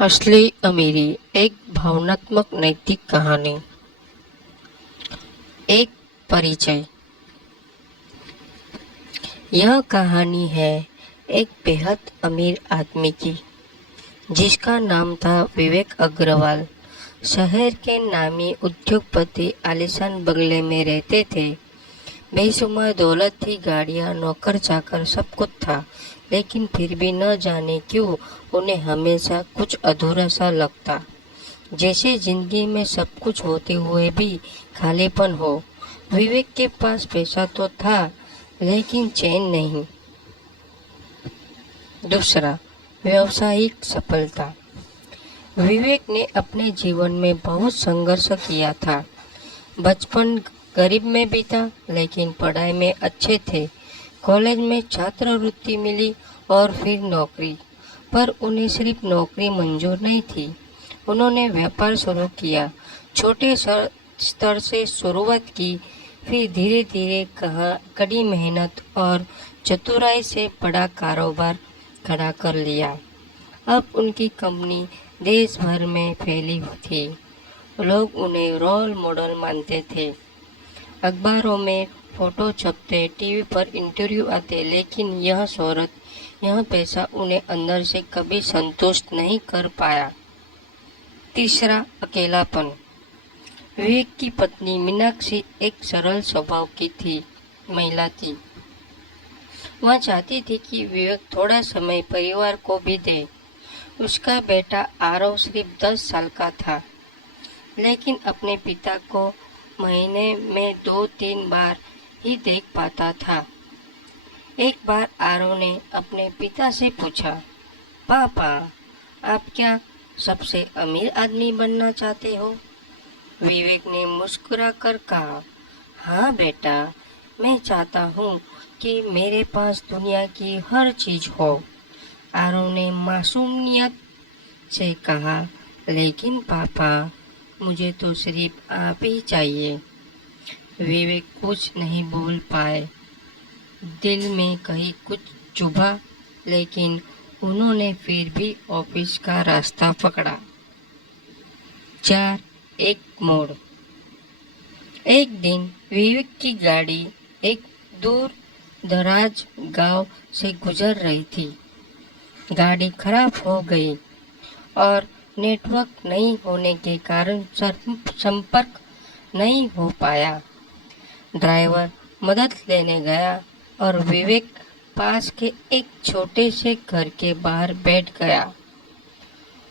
असली अमीरी एक भावनात्मक नैतिक कहानी। एक परिचय। यह कहानी है एक बेहद अमीर आदमी की, जिसका नाम था विवेक अग्रवाल। शहर के नामी उद्योगपति आलीशान बंगले में रहते थे। बेशुमार दौलत थी, गाड़ियां, नौकर चाकर, सब कुछ था, लेकिन फिर भी न जाने क्यों उन्हें हमेशा कुछ अधूरा सा लगता, जैसे जिंदगी में सब कुछ होते हुए भी खालीपन हो। विवेक के पास पैसा तो था, लेकिन चैन नहीं। दूसरा, व्यावसायिक सफलता। विवेक ने अपने जीवन में बहुत संघर्ष किया था। बचपन गरीब में बीता, लेकिन पढ़ाई में अच्छे थे। कॉलेज में छात्रवृत्ति मिली और फिर नौकरी, पर उन्हें सिर्फ नौकरी मंजूर नहीं थी। उन्होंने व्यापार शुरू किया, छोटे स्तर से शुरुआत की, फिर धीरे धीरे कड़ी मेहनत और चतुराई से बड़ा कारोबार खड़ा कर लिया। अब उनकी कंपनी देश भर में फैली थी। लोग उन्हें रोल मॉडल मानते थे। अखबारों में फोटो छपते, टीवी पर इंटरव्यू आते, लेकिन यह शोहरत, यह पैसा उन्हें अंदर से कभी संतुष्ट नहीं कर पाया। तीसरा, अकेलापन। विवेक की पत्नी मीनाक्षी एक सरल स्वभाव की महिला थी। वह चाहती थी कि विवेक थोड़ा समय परिवार को भी दे। उसका बेटा आरव सिर्फ 10 साल का था, लेकिन अपने पिता को महीने में 2-3 बार ही देख पाता था। एक बार आरव ने अपने पिता से पूछा, पापा, आप क्या सबसे अमीर आदमी बनना चाहते हो? विवेक ने मुस्कुराकर कहा, हाँ बेटा, मैं चाहता हूँ कि मेरे पास दुनिया की हर चीज हो। आरव ने मासूमियत से कहा, लेकिन पापा, मुझे तो सिर्फ आप ही चाहिए। विवेक कुछ नहीं बोल पाए। दिल में कहीं कुछ चुभा, लेकिन उन्होंने फिर भी ऑफिस का रास्ता पकड़ा। 4. एक मोड़। एक दिन विवेक की गाड़ी एक दूर दराज गांव से गुजर रही थी। गाड़ी खराब हो गई और नेटवर्क नहीं होने के कारण संपर्क नहीं हो पाया। ड्राइवर मदद लेने गया और विवेक पास के एक छोटे से घर के बाहर बैठ गया।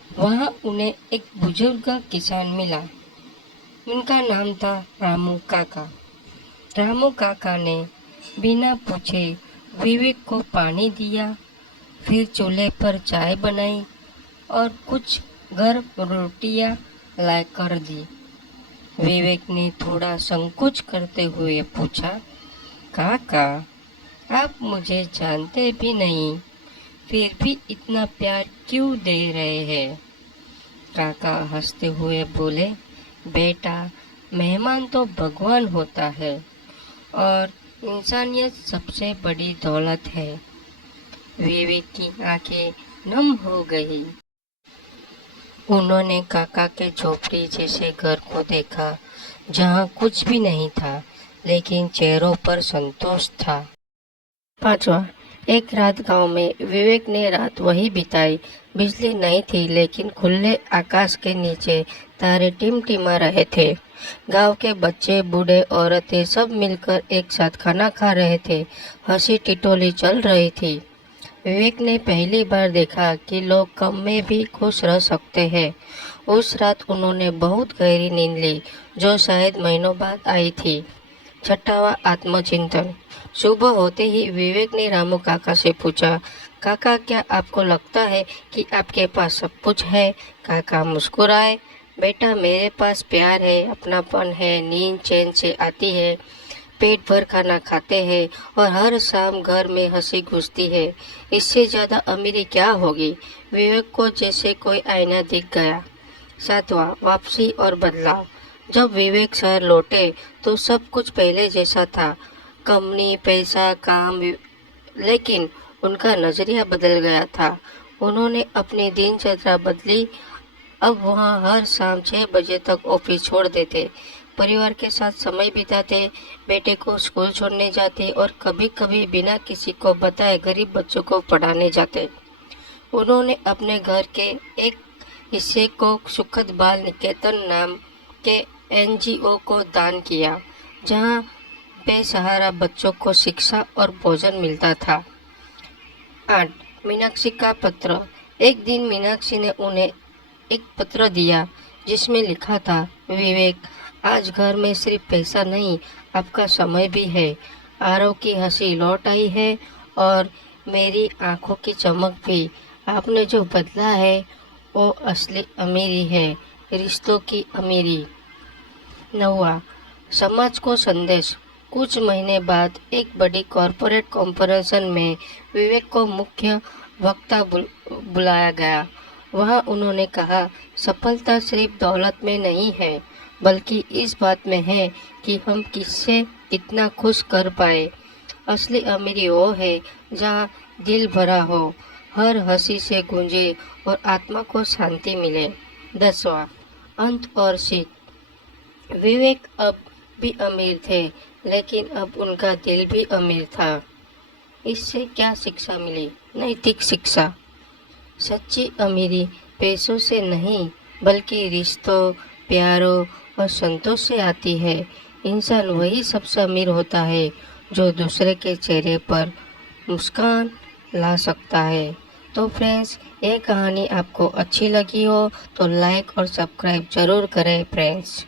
वहां उन्हें एक बुजुर्ग किसान मिला। उनका नाम था रामू काका। रामू काका ने बिना पूछे विवेक को पानी दिया, फिर चूल्हे पर चाय बनाई और कुछ गर्म रोटियां लाकर दी। विवेक ने थोड़ा संकोच करते हुए पूछा, काका, आप मुझे जानते भी नहीं, फिर भी इतना प्यार क्यों दे रहे हैं? काका हंसते हुए बोले, बेटा, मेहमान तो भगवान होता है और इंसानियत सबसे बड़ी दौलत है। विवेक की आंखें नम हो गई। उन्होंने काका के झोपड़ी जैसे घर को देखा, जहाँ कुछ भी नहीं था, लेकिन चेहरों पर संतोष था। 5वां, एक रात गांव में विवेक ने रात वही बिताई। बिजली नहीं थी, लेकिन खुले आकाश के नीचे तारे टिमटिमा रहे थे। गांव के बच्चे, बूढ़े, औरतें सब मिलकर एक साथ खाना खा रहे थे। हंसी टिटोली चल रही थी। विवेक ने पहली बार देखा कि लोग कम में भी खुश रह सकते हैं। उस रात उन्होंने बहुत गहरी नींद ली, जो शायद महीनों बाद आई थी। 6वां, आत्मचिंतन। सुबह होते ही विवेक ने रामू काका से पूछा, काका, क्या आपको लगता है कि आपके पास सब कुछ है? काका मुस्कुराए, बेटा, मेरे पास प्यार है, अपनापन है, नींद चैन से आती है, पेट भर खाना खाते हैं और हर शाम घर में हंसी घुसती है। इससे ज़्यादा अमीरी क्या होगी? विवेक को जैसे कोई आईना दिख गया। 7वां, वापसी और बदलाव। जब विवेक शहर लौटे तो सब कुछ पहले जैसा था, कंपनी, पैसा, काम, लेकिन उनका नजरिया बदल गया था। उन्होंने अपनी दिनचर्या बदली। अब वहाँ हर शाम 6 बजे तक ऑफिस छोड़ देते, परिवार के साथ समय बिताते, बेटे को स्कूल छोड़ने जाते और कभी-कभी बिना किसी को बताए गरीब बच्चों को पढ़ाने जाते। उन्होंने अपने घर के एक हिस्से को सुखद बाल निकेतन नाम के एनजीओ को दान किया, जहाँ बेसहारा बच्चों को शिक्षा और भोजन मिलता था। 8. मीनाक्षी का पत्र। एक दिन मीनाक्षी ने उन्हें एक पत्र दिया जिसमें लिखा था, विवेक, आज घर में सिर्फ पैसा नहीं, आपका समय भी है। आरव की हंसी लौट आई है और मेरी आंखों की चमक भी। आपने जो बदला है वो असली अमीरी है, रिश्तों की अमीरी। 9. समाज को संदेश। कुछ महीने बाद एक बड़ी कॉरपोरेट कॉन्फ्रेंस में विवेक को मुख्य वक्ता बुलाया गया। वहाँ उन्होंने कहा, सफलता सिर्फ दौलत में नहीं है, बल्कि इस बात में है कि हम किससे कितना खुश कर पाए। असली अमीरी वो है जहाँ दिल भरा हो, हर हंसी से गूंजे और आत्मा को शांति मिले। 10वां अंत और सीख। विवेक अब भी अमीर थे, लेकिन अब उनका दिल भी अमीर था। इससे क्या शिक्षा मिली? नैतिक शिक्षा। सच्ची अमीरी पैसों से नहीं, बल्कि रिश्तों, प्यारों और संतोष से आती है। इंसान वही सबसे अमीर होता है जो दूसरे के चेहरे पर मुस्कान ला सकता है। तो फ्रेंड्स, ये कहानी आपको अच्छी लगी हो तो लाइक और सब्सक्राइब जरूर करें फ्रेंड्स।